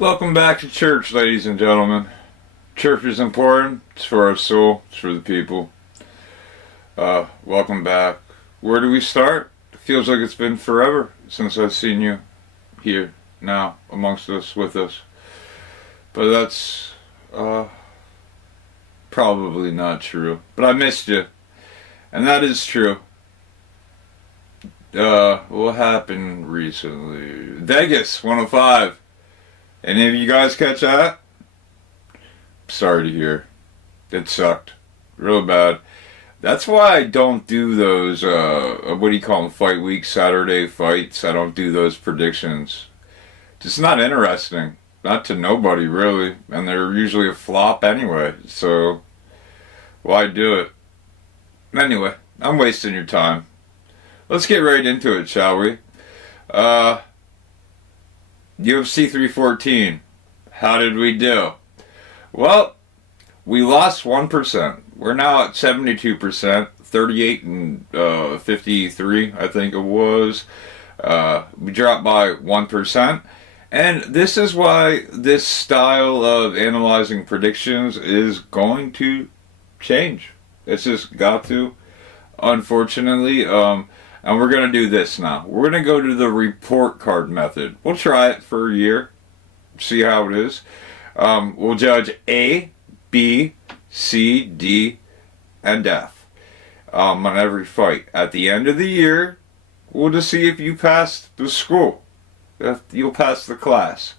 Welcome back to church, ladies and gentlemen. Church is important. It's for our soul. It's for the people. Welcome back. Where do we start? It feels like it's been forever since I've seen you here now amongst us, with us. But that's probably not true. But I missed you. And that is true. What happened recently? Vegas 105. Any of you guys catch that? Sorry to hear. It sucked. Real bad. That's why I don't do those, what do you call them, fight week, Saturday fights. I don't do those predictions. Just not interesting. Not to nobody, really. And they're usually a flop anyway. So, why do it? Anyway, I'm wasting your time. Let's get right into it, shall we? UFC 314. How did we do? Well, we lost 1%. We're now at 72%, 38 and 53, I think it was. We dropped by 1%. And this is why this style of analyzing predictions is going to change. It's just got to, unfortunately. And we're going to do this now. We're going to go to the report card method. We'll try it for a year. See how it is. We'll judge A, B, C, D, and F on every fight. At the end of the year, we'll just see if you passed the school. If you'll pass the class.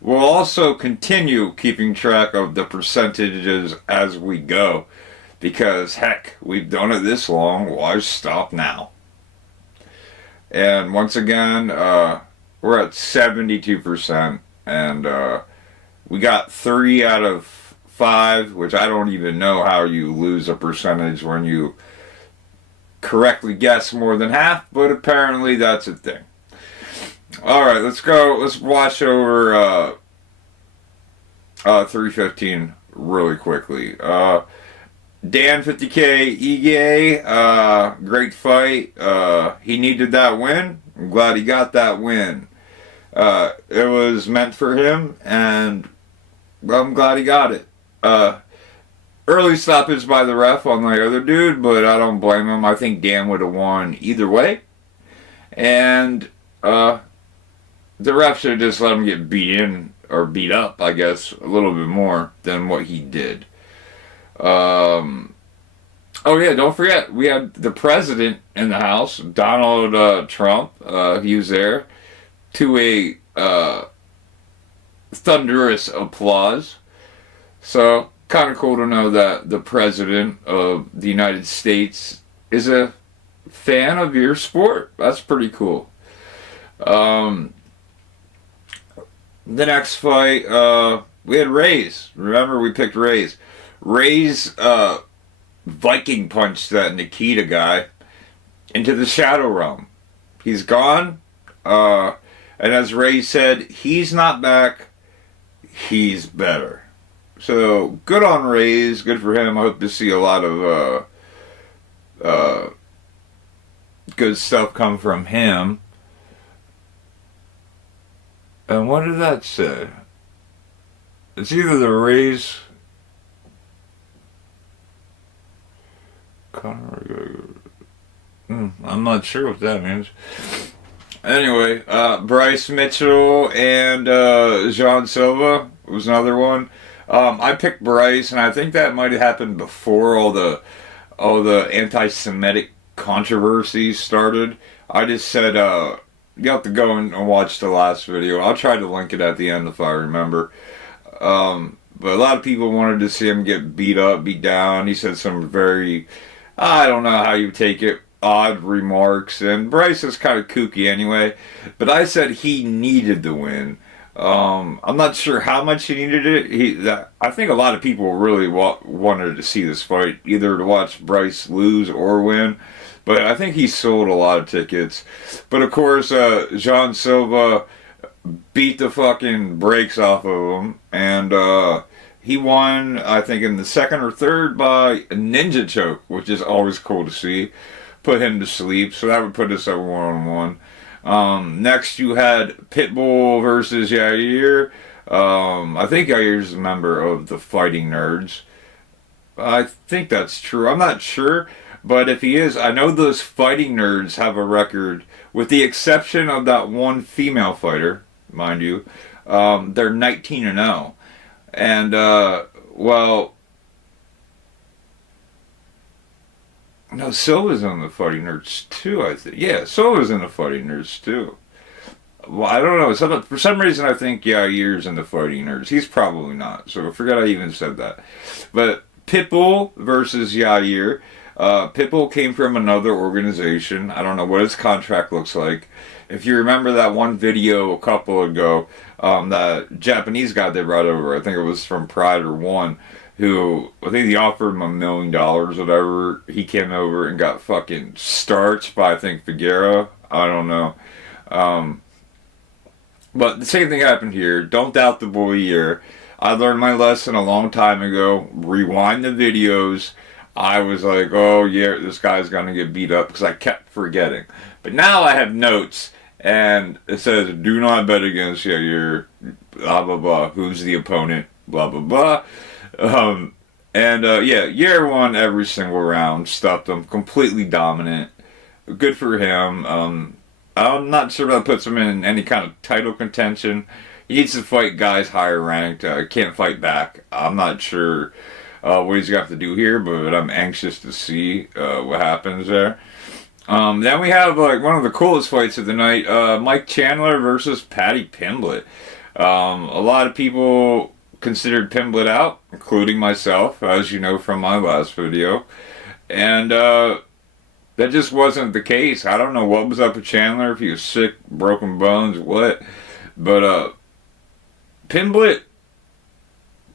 We'll also continue keeping track of the percentages as we go. Because, heck, we've done it this long. Why stop now? And once again, we're at 72%, and we got 3 out of 5, which I don't even know how you lose a percentage when you correctly guess more than half, but apparently that's a thing. Alright, let's go. Let's watch over 315 really quickly. Dan 50K Ige, great fight. He needed that win. I'm glad he got that win. It was meant for him, and I'm glad he got it. Early stoppage by the ref on the other dude, but I don't blame him. I think Dan would have won either way. And the ref should have just let him get beat in, or beat up, I guess, a little bit more than what he did. Oh yeah, don't forget, we had the president in the house, Donald Trump. He was there to a thunderous applause. So, kind of cool to know that the president of the United States is a fan of your sport. That's pretty cool. The next fight, we had Ray's. Remember, we picked Ray's. Ray's Viking punched that Nikita guy into the Shadow Realm. He's gone. And as Ray said, he's not back. He's better. So, good on Ray's. Good for him. I hope to see a lot of good stuff come from him. And what did that say? It's either the Rays... I'm not sure what that means. Anyway, Bryce Mitchell and Jean Silva was another one. I picked Bryce, and I think that might have happened before all the anti-Semitic controversies started. I just said you have to go and watch the last video. I'll try to link it at the end if I remember. But a lot of people wanted to see him get beat up, beat down. He said some very, I don't know how you take it, odd remarks. And Bryce is kind of kooky anyway. But I said he needed the win. I'm not sure how much he needed it. I think a lot of people really wanted to see this fight, either to watch Bryce lose or win. But I think he sold a lot of tickets. But of course, Jean Silva beat the fucking brakes off of him. And he won, I think, in the second or third by a ninja choke, which is always cool to see. Put him to sleep. So that would put us at 1-1. Next, you had Pitbull versus Yair. I think Yair's a member of the Fighting Nerds. I think that's true. I'm not sure, but if he is, I know those Fighting Nerds have a record, with the exception of that one female fighter, mind you. They're 19-0, and well, no, Silva's in the Fighting Nerds too. I think, yeah, Silva's in the Fighting Nerds too. Well, I don't know. For some reason, I think Yair's in the Fighting Nerds. He's probably not. So I forgot I even said that. But Pitbull versus Yair. Pitbull came from another organization. I don't know what his contract looks like. If you remember that one video a couple ago, that Japanese guy they brought over, I think it was from Pride or One, who, I think he offered him $1 million, whatever. He came over and got fucking starched by, I think, Figueroa. I don't know. But the same thing happened here. Don't doubt the boy here. I learned my lesson a long time ago. Rewind the videos. I was like, oh yeah, this guy's gonna get beat up, because I kept forgetting. But now I have notes, and it says, do not bet against Yair, blah blah blah, who's the opponent, blah blah blah. Yeah, Yair won every single round, stuffed him, completely dominant. Good for him. I'm not sure that puts him in any kind of title contention. He needs to fight guys higher ranked. Can't fight back. I'm not sure what he's got to do here, but I'm anxious to see what happens there. Then we have like one of the coolest fights of the night, Mike Chandler versus Paddy Pimblett. A lot of people considered Pimblett out, including myself, as you know from my last video. And that just wasn't the case. I don't know what was up with Chandler, if he was sick, broken bones, what. But Pimblett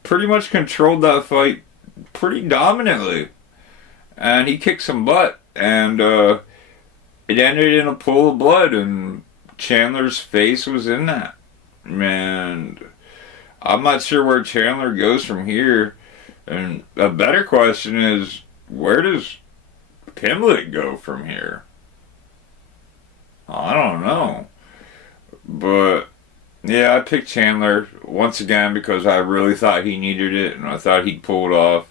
pretty much controlled that fight pretty dominantly. And he kicked some butt. And it ended in a pool of blood. And Chandler's face was in that. And I'm not sure where Chandler goes from here. And a better question is, where does Pimblett go from here? I don't know. But yeah, I picked Chandler once again because I really thought he needed it and I thought he'd pull it off.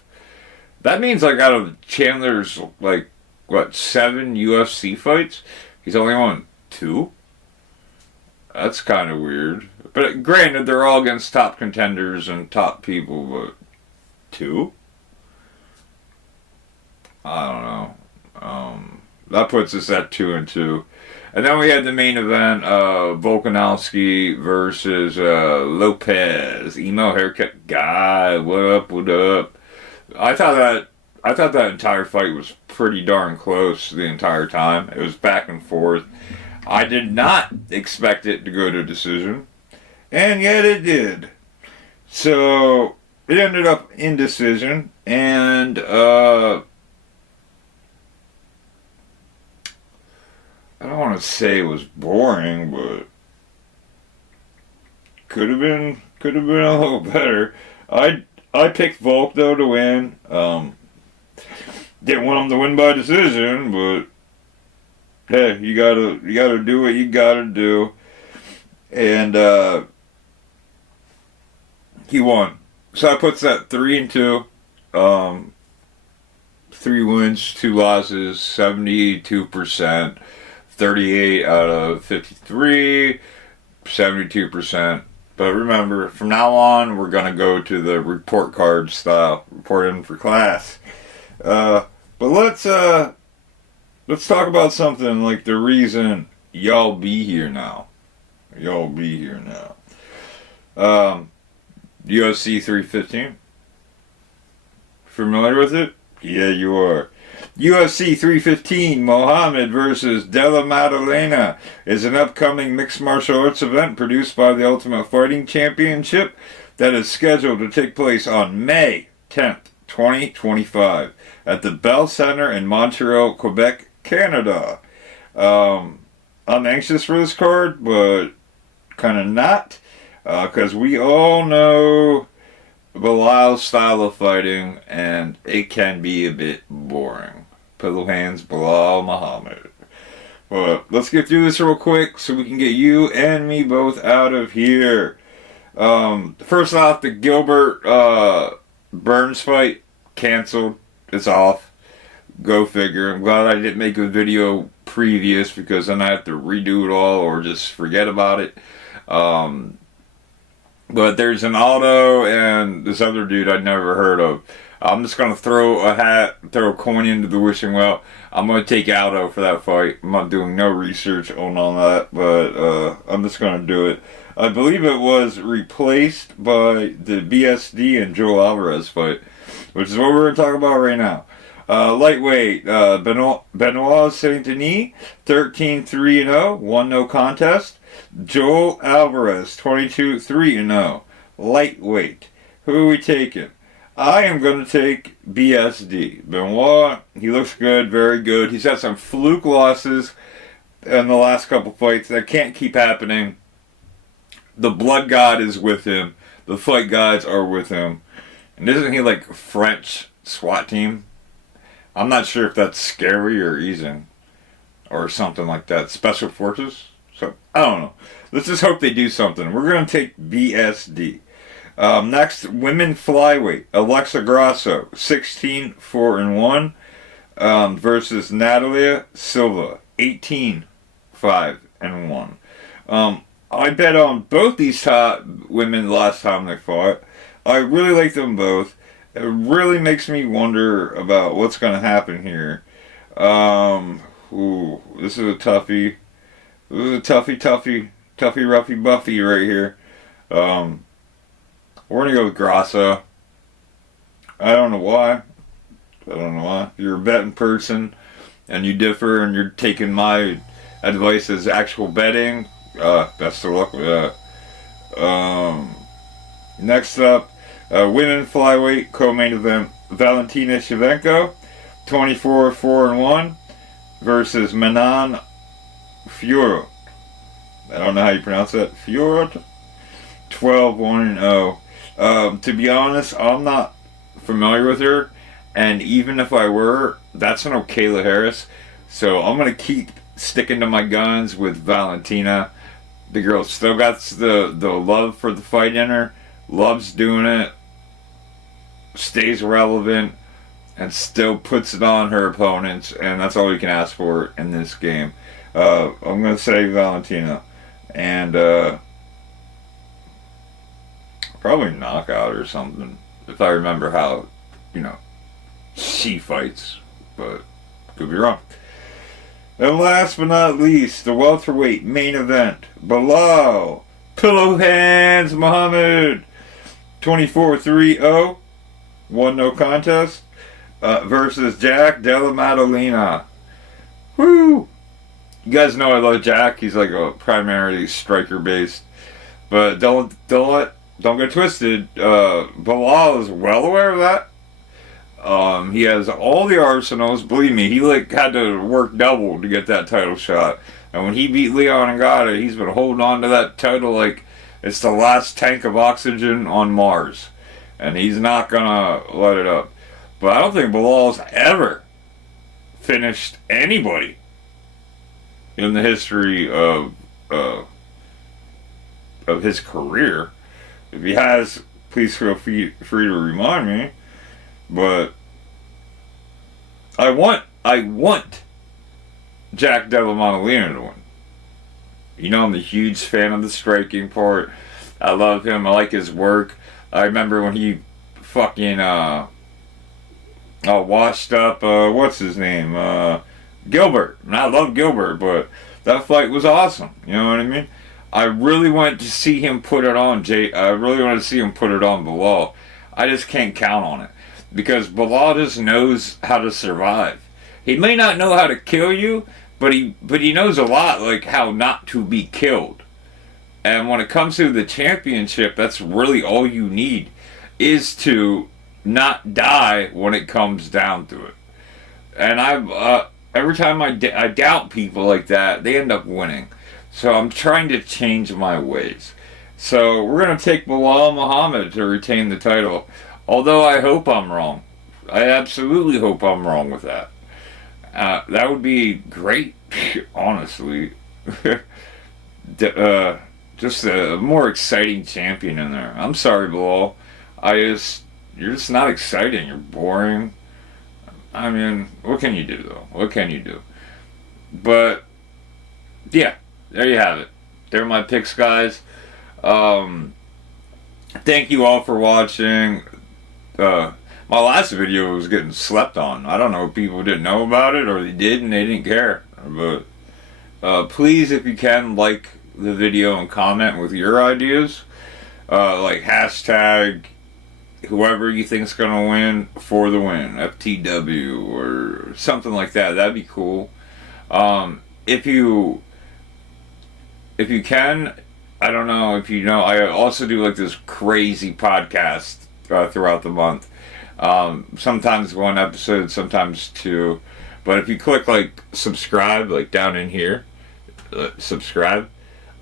That means like out of Chandler's like what, 7 UFC fights, he's only won 2? That's kind of weird. But granted, they're all against top contenders and top people, but 2? I don't know. That puts us at 2-2. And then we had the main event, Volkanovski versus Lopez. Emo haircut guy. What up, what up? I thought that entire fight was pretty darn close the entire time. It was back and forth. I did not expect it to go to decision. And yet it did. So it ended up in decision. And I don't want to say it was boring, but could have been a little better. I picked Volk though to win. Didn't want him to win by decision, but hey, you gotta do what you gotta do, and he won. So that puts that 3-2. 3 wins, 2 losses, 72%. 38 out of 53, 72%. But remember, from now on, we're going to go to the report card style. Report in for class. But let's talk about something like the reason y'all be here now. Y'all be here now. UFC 315. Familiar with it? Yeah, you are. UFC 315, Muhammed versus Della Maddalena, is an upcoming mixed martial arts event produced by the Ultimate Fighting Championship that is scheduled to take place on May 10th, 2025 at the Bell Center in Montreal, Quebec, Canada. I'm anxious for this card, but kind of not, because we all know Belal's style of fighting, and it can be a bit boring. Pillow hands, Belal Muhammed. But let's get through this real quick so we can get you and me both out of here. First off, the Gilbert Burns fight canceled. It's off. Go figure. I'm glad I didn't make a video previous because then I have to redo it all or just forget about it. But there's an Aldo and this other dude I'd never heard of. I'm just gonna throw a coin into the wishing well. I'm gonna take Aldo for that fight. I'm not doing no research on all that, but I'm just gonna do it. I believe it was replaced by the BSD and Joel Alvarez fight, which is what we're gonna talk about right now. Lightweight, Benoit Saint Denis, 13-3-0, 1 no contest. Joel Alvarez, 22-3-0, lightweight. Who are we taking? I am going to take BSD. Benoit, he looks good, very good. He's had some fluke losses in the last couple fights. That can't keep happening. The blood god is with him. The fight gods are with him. And isn't he like French SWAT team? I'm not sure if that's scary or easy or something like that. Special forces? So, I don't know. Let's just hope they do something. We're going to take BSD. Next, women flyweight. Alexa Grasso, 16-4-1 versus Natalia Silva, 18-5-1. I bet on both these top women last time they fought. I really like them both. It really makes me wonder about what's going to happen here. This is a toughie. This is a toughy, roughy, buffy right here. We're going to go with Grasso. I don't know why. If you're a betting person and you differ and you're taking my advice as actual betting, best of luck with that. Next up, women flyweight co-main event, Valentina Shevchenko, 24-4-1 versus Manon Fiorot. I don't know how you pronounce that. Fiorot, 12-1-0. To be honest, I'm not familiar with her, and even if I were, that's no Kayla Harris. So I'm gonna keep sticking to my guns with Valentina. The girl still got the love for the fight in her, loves doing it, stays relevant, and still puts it on her opponents, and that's all we can ask for in this game. I'm gonna say Valentina, and probably knockout or something if I remember how, she fights, but could be wrong. And last but not least, the welterweight main event, Belal Pillow Hands Muhammed, 24-3-0, 1 no contest, versus Jack Della Maddalena. Woo! You guys know I love Jack. He's like a primarily striker based, but don't get twisted. Belal is well aware of that. He has all the arsenals. Believe me, he had to work double to get that title shot. And when he beat Leon Ngata, he's been holding on to that title like it's the last tank of oxygen on Mars, and he's not gonna let it up. But I don't think Belal's ever finished anybody in the history of his career. If he has, please feel free to remind me. But I want Jack Della Maddalena to win. I'm a huge fan of the striking part. I love him. I like his work. I remember when he fucking washed up what's his name? Gilbert. And I love Gilbert, but that fight was awesome. You know what I mean? I really wanted to see him put it on I really wanted to see him put it on Belal. I just can't count on it. Because Belal just knows how to survive. He may not know how to kill you, but he knows a lot, like how not to be killed. And when it comes to the championship, that's really all you need, is to not die when it comes down to it. And every time I doubt people like that, they end up winning. So I'm trying to change my ways. So we're going to take Belal Muhammad to retain the title. Although I hope I'm wrong. I absolutely hope I'm wrong with that. That would be great, honestly. Just just a more exciting champion in there. I'm sorry, Belal. You're just not exciting. You're boring. I mean, what can you do, though? What can you do? But, yeah, there you have it. They're my picks, guys. Thank you all for watching. My last video was getting slept on. I don't know if people didn't know about it, or they did and they didn't care. But, please, if you can, like the video and comment with your ideas. Like, hashtag whoever you think's gonna win for the win, FTW or something like that. That'd be cool. If you can, I don't know if you know, I also do like this crazy podcast throughout the month. Sometimes one episode, sometimes two. But if you click like subscribe, like down in here, subscribe,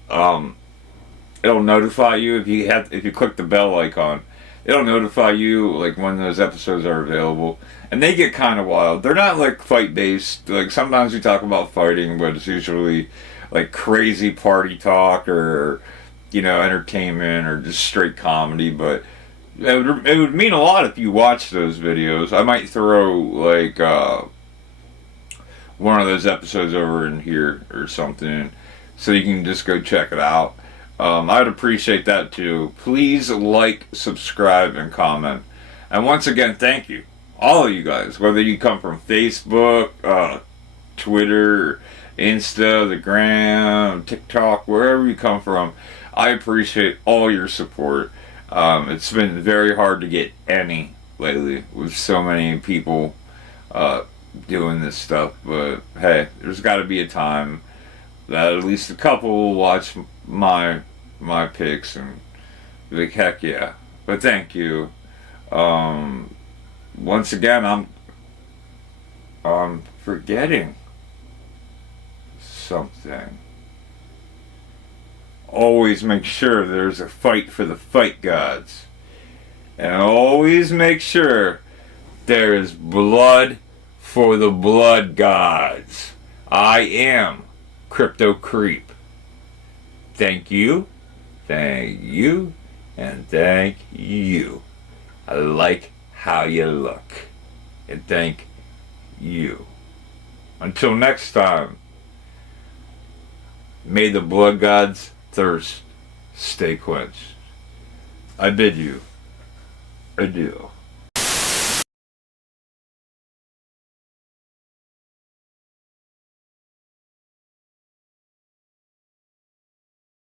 it'll notify you if you click the bell icon. It'll notify you like when those episodes are available, and they get kind of wild. They're not like fight based. Like sometimes we talk about fighting, but it's usually like crazy party talk or entertainment or just straight comedy. But it would mean a lot if you watch those videos. I might throw like one of those episodes over in here or something, so you can just go check it out. I'd appreciate that too. Please like, subscribe, and comment. And once again, thank you. All of you guys. Whether you come from Facebook, Twitter, Insta, the Gram, TikTok, wherever you come from, I appreciate all your support. It's been very hard to get any lately with so many people doing this stuff. But hey, there's got to be a time that at least a couple will watch my picks and be like, heck yeah. But thank you. Once again, I'm forgetting something. Always make sure there's a fight for the fight gods. And always make sure there is blood for the blood gods. I am Crypto Creep. Thank you, and thank you. I like how you look. And thank you. Until next time, may the blood gods' thirst stay quenched. I bid you adieu.